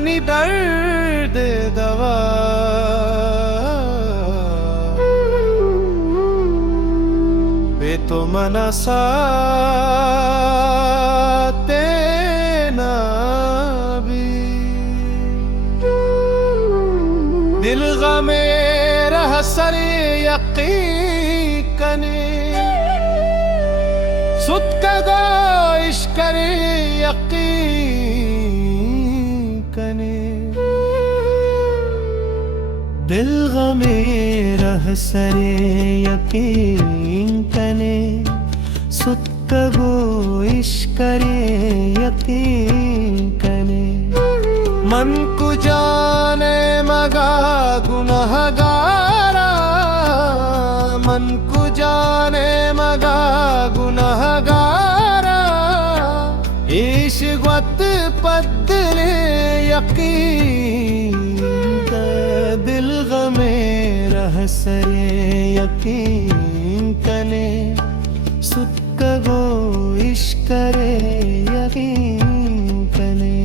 जानी दर्द दवा बे तो मनसा तेना भी दिल गमे रह सर यकीकने सुत कदा इश्करे यकीकने दिल गमे रह सरे यकीन कने सुत कगो इश्करे यकीन कने मन को जाने मगा गुनहगारा मन को जाने मगा गुनहगारा इश्क वत पदले यकीन दिल गमे रह सरे यकीन कने सुत कगो इश्क करे यकीन कने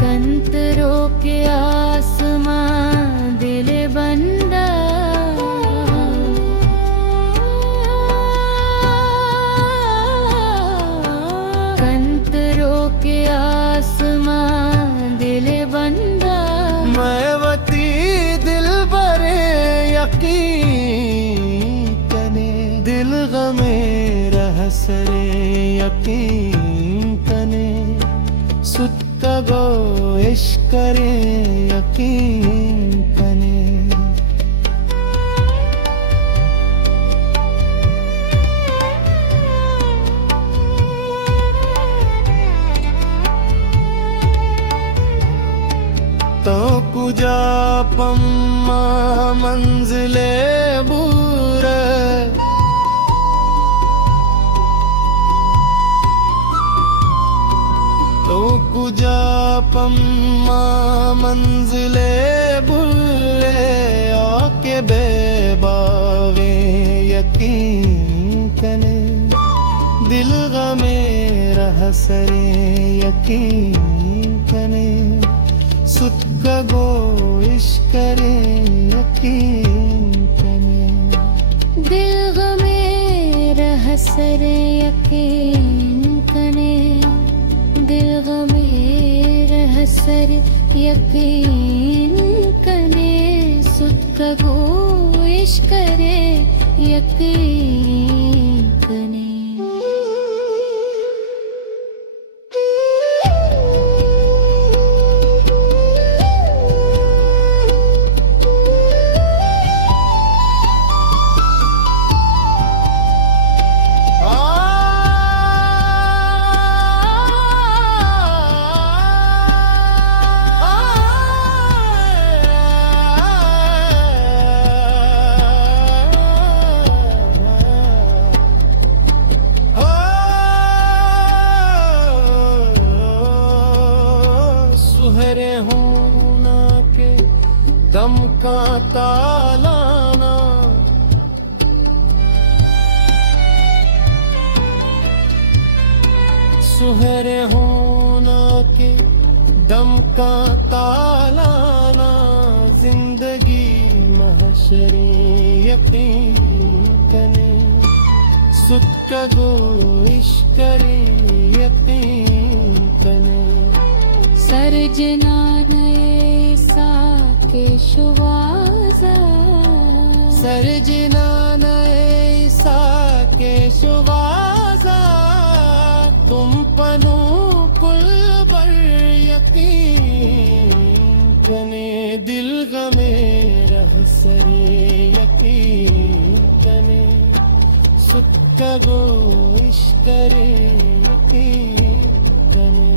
कंतरों के आसमां दिल बंदा कंतरों के आसमां दिल बंदा मैं वती दिल बरे यकीन कने दिल गमे रह सरे यकीन कने सुत कगो इश्क करे यकीन कने तो कुजा पम्मा मंजिले बूरे तो कुजा पम्मा मंजिले बुले आके बेबावे यकीन कने दिल गमे रह सरे यकीन कने सुत कगो इश्क करे यकीन कने दिल गमे रह सरे यकीन कने दिल गमे रह सर यकीन कने सुत कगो इश्क करे यकीन कने सुहरे होना के दम का तालाना सुहरे होना के दम का तालाना जिंदगी महशरे यकीन कने सुत कगो इश्क करे यकीन कने सरजना नए साके शुवाजा सरजना नए साके शुवाजा तुम पनो कुल बर यकीन कने दिल गमे रह सरे यकीन कने सुत कगो इश्क करे यकीन कने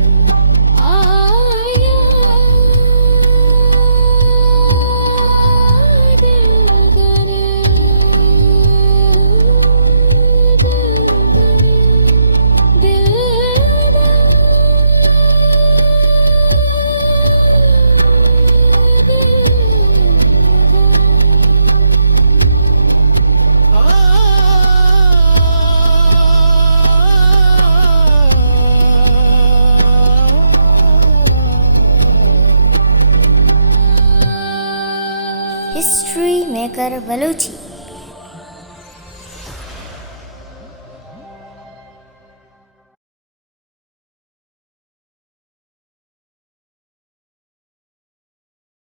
हिस्ट्री मेकर बलूची।